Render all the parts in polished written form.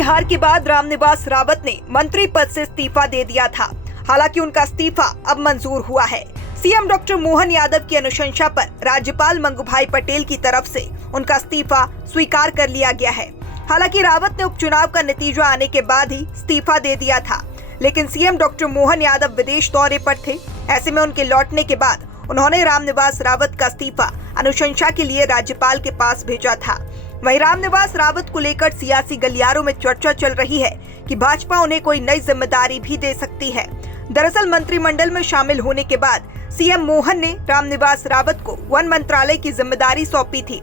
बुरी हार के बाद रामनिवास रावत ने मंत्री पद से इस्तीफा दे दिया था। हालांकि उनका इस्तीफा अब मंजूर हुआ है। सीएम डॉक्टर मोहन यादव की अनुशंसा पर राज्यपाल मंगूभाई पटेल की तरफ से उनका इस्तीफा स्वीकार कर लिया गया है। हालांकि रावत ने उपचुनाव का नतीजा आने के बाद ही इस्तीफा दे दिया था, लेकिन सीएम डॉक्टर मोहन यादव विदेश दौरे पर थे। ऐसे में उनके लौटने के बाद उन्होंने रामनिवास रावत का इस्तीफा अनुशंसा के लिए राज्यपाल के पास भेजा था। वहीं रामनिवास रावत को लेकर सियासी गलियारों में चर्चा चल रही है कि भाजपा उन्हें कोई नई जिम्मेदारी भी दे सकती है। दरअसल मंत्रिमंडल में शामिल होने के बाद सीएम मोहन ने रामनिवास रावत को वन मंत्रालय की जिम्मेदारी सौंपी थी।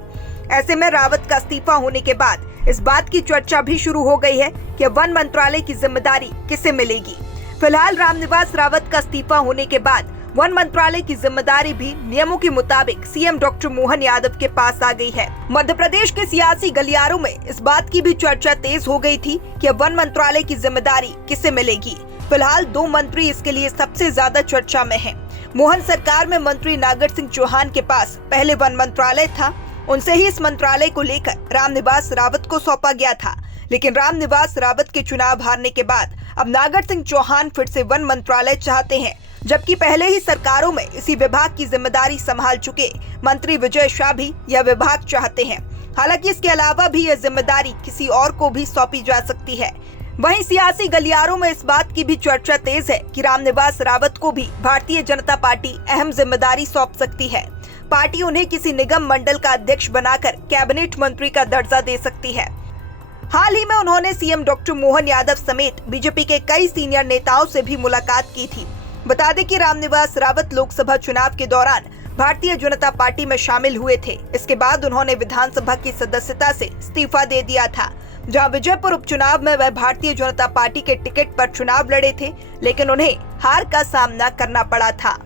ऐसे में रावत का इस्तीफा होने के बाद इस बात की चर्चा भी शुरू हो गई है कि वन मंत्रालय की जिम्मेदारी किसे मिलेगी। फिलहाल रामनिवास रावत का इस्तीफा होने के बाद वन मंत्रालय की जिम्मेदारी भी नियमों के मुताबिक सीएम डॉक्टर मोहन यादव के पास आ गई है। मध्य प्रदेश के सियासी गलियारों में इस बात की भी चर्चा तेज हो गई थी कि अब वन मंत्रालय की जिम्मेदारी किसे मिलेगी। फिलहाल 2 मंत्री इसके लिए सबसे ज्यादा चर्चा में हैं। मोहन सरकार में मंत्री नागर सिंह चौहान के पास पहले वन मंत्रालय था। उनसे ही इस मंत्रालय को लेकर रामनिवास रावत को सौंपा गया था, लेकिन रामनिवास रावत के चुनाव हारने के बाद अब नागर सिंह चौहान फिर से वन मंत्रालय चाहते हैं, जबकि पहले ही सरकारों में इसी विभाग की जिम्मेदारी संभाल चुके मंत्री विजय शाह भी यह विभाग चाहते हैं। हालांकि इसके अलावा भी यह जिम्मेदारी किसी और को भी सौंपी जा सकती है। वहीं सियासी गलियारों में इस बात की भी चर्चा तेज है कि रामनिवास रावत को भी भारतीय जनता पार्टी अहम जिम्मेदारी सौंप सकती है। पार्टी उन्हें किसी निगम मंडल का अध्यक्ष बनाकर कैबिनेट मंत्री का दर्जा दे सकती है। हाल ही में उन्होंने सीएम डॉक्टर मोहन यादव समेत बीजेपी के कई सीनियर नेताओं से भी मुलाकात की थी। बता दें कि रामनिवास रावत लोकसभा चुनाव के दौरान भारतीय जनता पार्टी में शामिल हुए थे। इसके बाद उन्होंने विधानसभा की सदस्यता से इस्तीफा दे दिया था। जहां विजयपुर उपचुनाव में वह भारतीय जनता पार्टी के टिकट पर चुनाव लड़े थे, लेकिन उन्हें हार का सामना करना पड़ा था।